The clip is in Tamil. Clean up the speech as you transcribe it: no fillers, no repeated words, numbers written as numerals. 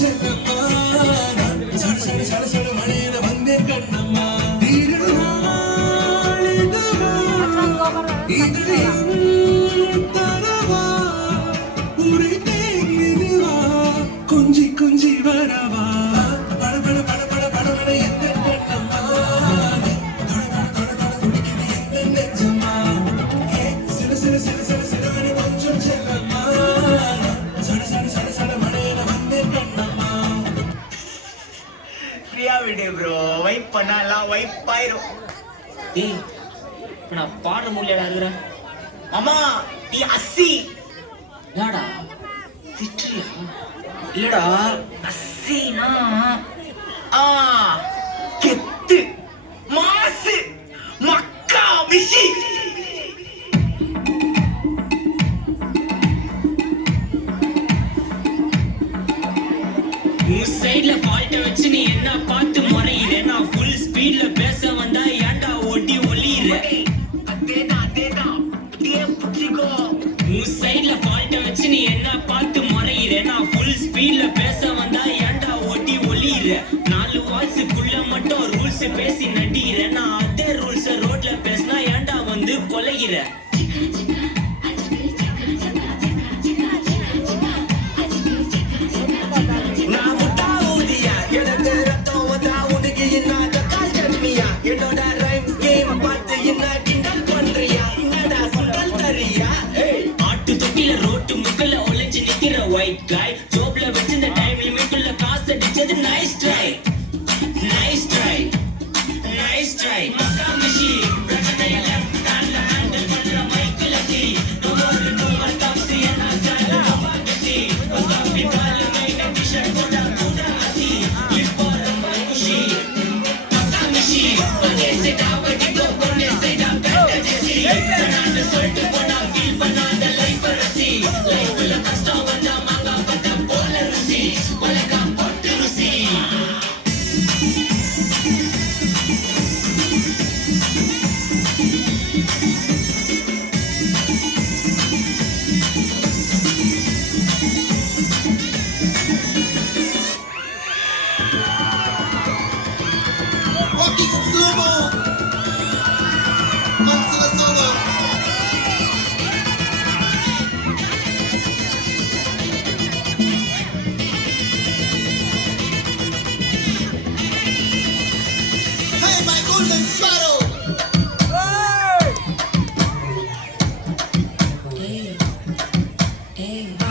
செல்லம்மா சட சட சட சட மழையில வந்தே கண்ணம்மா கொஞ்சி கொஞ்சி வரவா பட பட பட பட பட எந்த கண்ணம்மா துடிக்குது எந்த நெஞ்சம்மா சில சில சில சில சிலவன கொஞ்சம் செல்லம்மா சட சட சட சட மழையில வந்தே கண்ணம்மா. ஃப்ரீயா விடு ப்ரோ, வைப் பண்ணலாம் வைப் ஆயிரும். ஏய் இப்ப நான் பாடுற முடியலடா இருக்கிறேன். மாமா நீ அஸ்ஸி. யாடா திட்டுறியா? இல்லடா அஸ்ஸினா கெத்து மாசு மக்கா மிஷி. உன் சைடுல ஃபால்ட்ட வச்சு நீ என்ன பார்த்து முறையிற? நான் ஃபுல் ஸ்பீட்ல பேச வந்தா ஏன்டா ஓட்டி ஒளியிற? அதேதான் புடிச்சிக்கோ. உன் சைடுல ஃபால்ட்ட வச்சு நீ என்ன பார்த்து முறையிற? நான் ஃபுல் ஸ்பீட்ல பேச வந்தா ஏன்டா ஓட்டி ஒளியிற? 4 வால்ஸுக்குள்ள மட்டும் ரூல்ஸ் பேசி நடிகிற. நான் அதே ரூல்ஸ் ரோட்ல பேசினா ஏன்டா வந்து கொலைகிற? நான் முட்டா ஊதியா எனக்கு ரத்தம் வந்தா உனக்கு என்ன கால் ஜன்மியா? என்னோட ரைம் கேம் பார்த்து என்ன கிண்டல் பண்றியா? என்னடா சுண்டல் தரியா? ஆட்டு தொட்டில ரோட்டு முக்கல ஒளிஞ்சு நிக்கிற ஒயிட் காய். ஜோப்ல வச்சிருந்த டைம் லிமிட் உள்ள காசு அடிச்சது nice try nice try nice try. மக்கா மிஷி பிரச்சனைய லெஃப்ட் ஹேண்ட்ல ஹேண்டில் பண்ற மைக்கேல் சி. நோவர் டாப்ஸ் என்ன ஸ்டைல் பாக்கி ஸ்டாப்பி கால் மைன டிஷர்ட் போட கூட அசி இப்போ ரொம்ப குஷி. மக்கா மிஷி அங்கே செட் ஆவடி தோ கொண்டே செட் ஆ பெட்ட ஜெசி. நான் சொல்லிட்டு போனா ஃபீல் பண்ணாத லைஃப் ரசி. லைஃப்ல கஷ்டம் வந்தா மாங்கா பத்த போல ருசி. உலகம் போட்டு ருசி. Fucking slow-mo! Onto the solo! Hey, my golden sparrow! Hey, hey.